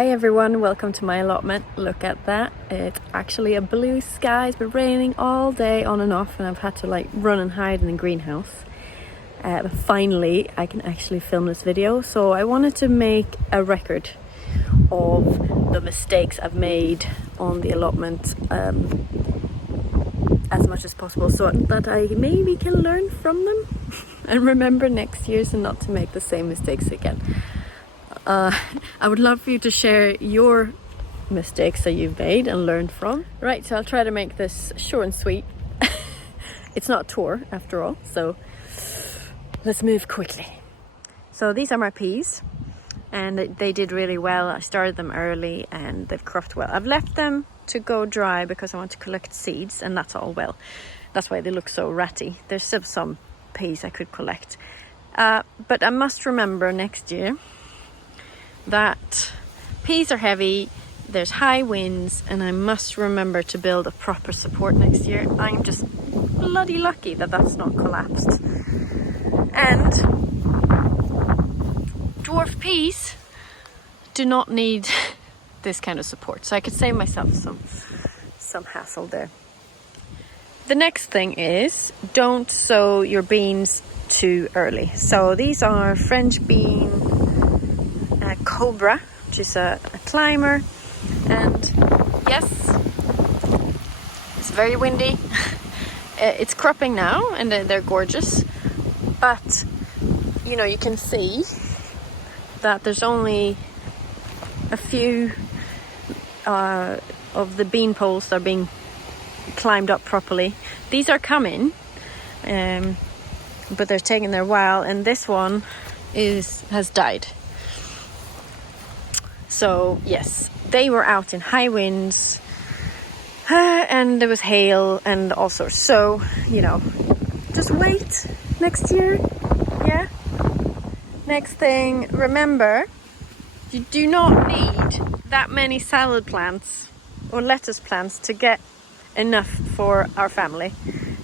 Hi everyone, welcome to my allotment. Look at that, it's actually a blue sky. It's been raining all day on and off and I've had to run and hide in the greenhouse. But finally I can actually film this video, so I wanted to make a record of the mistakes I've made on the allotment as much as possible, so that I maybe can learn from them and remember next year and not to make the same mistakes again. I would love for you to share your mistakes that you've made and learned from. Right, so I'll try to make this short and sweet. It's not a tour after all, so let's move quickly. So these are my peas and they did really well. I started them early and they've cropped well. I've left them to go dry because I want to collect seeds, and that's all well. That's why they look so ratty. There's still some peas I could collect. But I must remember next year that peas are heavy, there's high winds, and I must remember to build a proper support next year. I'm just bloody lucky that that's not collapsed. And dwarf peas do not need this kind of support, so I could save myself some hassle there. The next thing is, don't sow your beans too early. So these are French bean Cobra, which is a climber, and yes, it's very windy. It's cropping now and they're gorgeous, but you know, you can see that there's only a few of the bean poles that are being climbed up properly. These are coming, but they're taking their while, and this one has died. So yes, they were out in high winds and there was hail and all sorts. So, you know, just wait next year. Yeah. Next thing, remember, you do not need that many salad plants or lettuce plants to get enough for our family.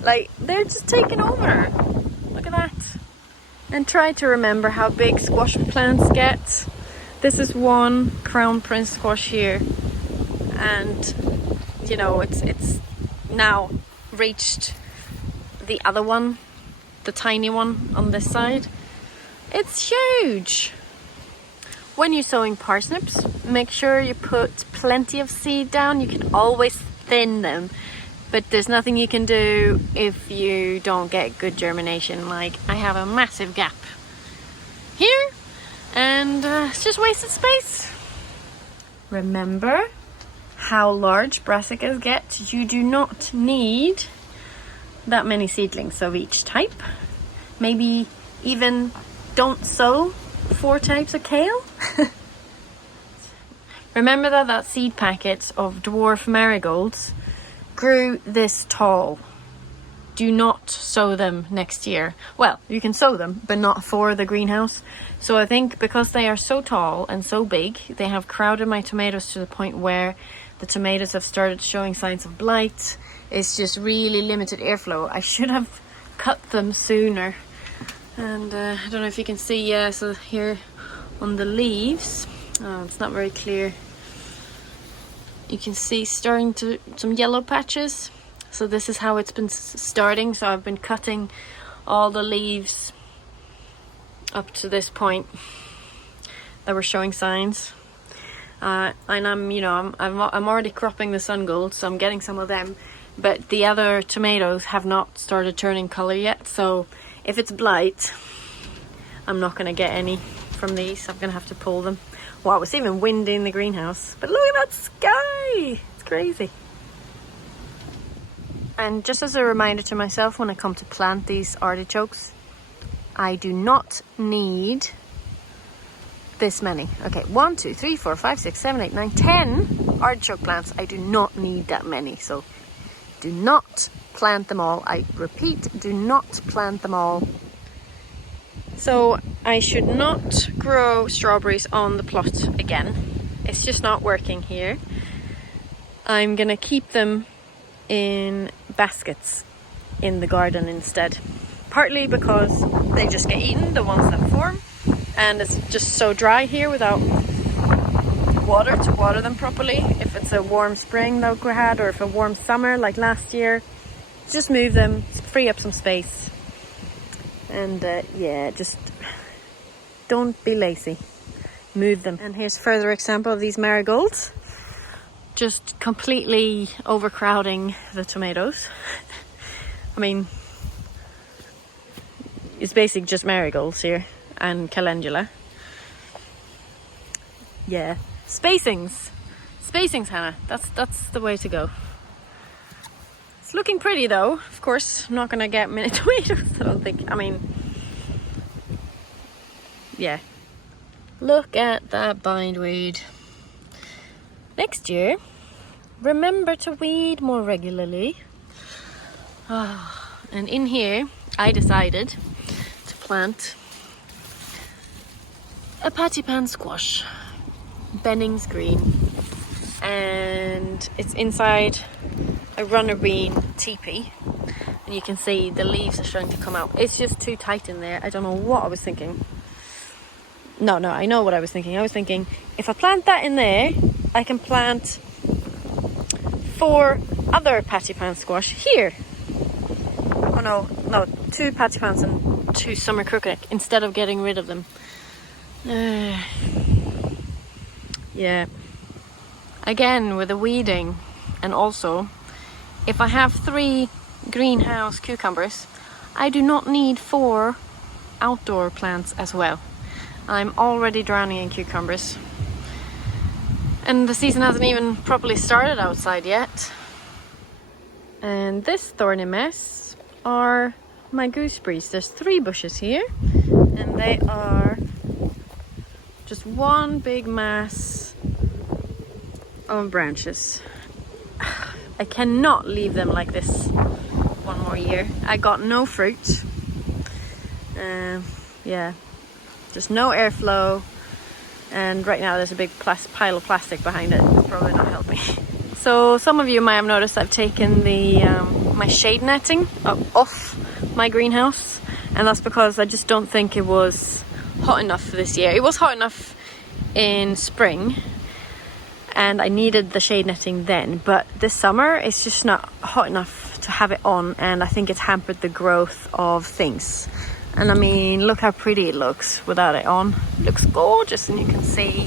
Like, they're just taking over. Look at that. And try to remember how big squash plants get. This is one crown prince squash here, and you know, it's now reached the other one, the tiny one on this side. It's huge. When you're sowing parsnips, make sure you put plenty of seed down. You can always thin them, but there's nothing you can do if you don't get good germination. Like, I have a massive gap here, and it's just wasted space. Remember how large brassicas get. You do not need that many seedlings of each type. Maybe even don't sow 4 types of kale. Remember that seed packets of dwarf marigolds grew this tall. Do not sow them next year. Well, you can sow them, but not for the greenhouse. So I think because they are so tall and so big, they have crowded my tomatoes to the point where the tomatoes have started showing signs of blight. It's just really limited airflow. I should have cut them sooner. And I don't know if you can see, so here on the leaves, it's not very clear. You can see starting to some yellow patches. So this is how it's been starting. So I've been cutting all the leaves up to this point that were showing signs. And I'm already cropping the sun gold, so I'm getting some of them. But the other tomatoes have not started turning color yet. So if it's blight, I'm not going to get any from these. I'm going to have to pull them. Wow, it's even windy in the greenhouse. But look at that sky! It's crazy. And just as a reminder to myself, when I come to plant these artichokes, I do not need this many. Okay, 1, 2, 3, 4, 5, 6, 7, 8, 9, 10 artichoke plants. I do not need that many. So do not plant them all. I repeat, do not plant them all. So I should not grow strawberries on the plot again. It's just not working here. I'm gonna keep them in baskets in the garden instead. Partly because they just get eaten, the ones that form, and it's just so dry here without water to water them properly. If it's a warm spring that we had, or if a warm summer like last year, just move them, free up some space. And yeah, just don't be lazy. Move them. And here's further example of these marigolds. Just completely overcrowding the tomatoes. I mean, it's basically just marigolds here and calendula. Yeah, spacings, Hannah. That's the way to go. It's looking pretty though. Of course, I'm not gonna get many tomatoes. I don't think. I mean, yeah. Look at that bindweed. Next year, remember to weed more regularly. And in here, I decided to plant a pattypan squash, Bennings green, and it's inside a runner bean teepee, and you can see the leaves are starting to come out. It's just too tight in there. I don't know what I was thinking. No, I know what I was thinking. I was thinking, if I plant that in there, I can plant 4 other pattypan squash here. Oh no, 2 pattypans and 2 summer crookneck, instead of getting rid of them. Yeah. Again, with the weeding, and also, if I have 3 greenhouse cucumbers, I do not need 4 outdoor plants as well. I'm already drowning in cucumbers. And the season hasn't even properly started outside yet. And this thorny mess are my gooseberries. There's 3 bushes here, and they are just one big mass of branches. I cannot leave them like this one more year. I got no fruit. Yeah, just no airflow. And right now there's a big pile of plastic behind it. It's probably not helping. So some of you might have noticed I've taken the my shade netting off my greenhouse, and that's because I just don't think it was hot enough for this year. It was hot enough in spring, and I needed the shade netting then, but this summer it's just not hot enough to have it on, and I think it's hampered the growth of things. And I mean, look how pretty it looks without it on. It looks gorgeous, and you can see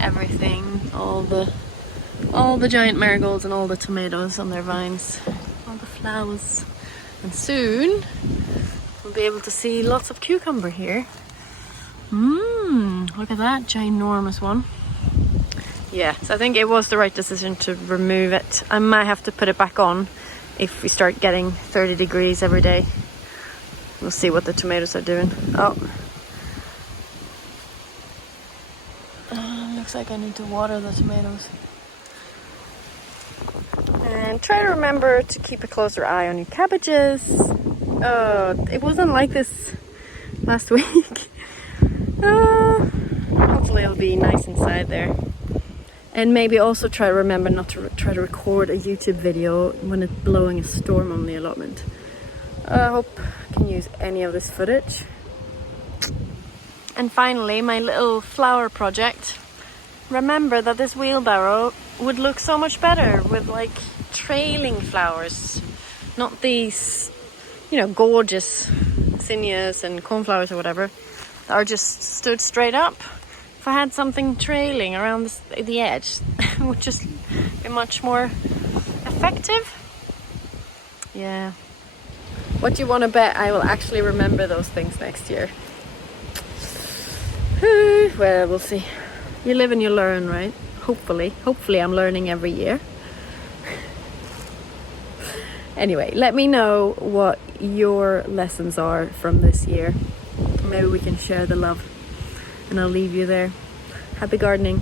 everything, all the giant marigolds and all the tomatoes on their vines, all the flowers. And soon we'll be able to see lots of cucumber here. Look at that ginormous one. Yeah, so I think it was the right decision to remove it. I might have to put it back on if we start getting 30 degrees every day. We'll see what the tomatoes are doing. Looks like I need to water the tomatoes. And try to remember to keep a closer eye on your cabbages. It wasn't like this last week. Hopefully it'll be nice inside there. And maybe also try to remember not to try to record a YouTube video when it's blowing a storm on the allotment. I hope I can use any of this footage. And finally, my little flower project. Remember that this wheelbarrow would look so much better with like trailing flowers, not these, gorgeous zinnias and cornflowers or whatever that are just stood straight up. If I had something trailing around the edge, it would just be much more effective. Yeah. What do you want to bet I will actually remember those things next year? Well, we'll see. You live and you learn, right? Hopefully I'm learning every year. Anyway, let me know what your lessons are from this year. Maybe we can share the love, and I'll leave you there. Happy gardening.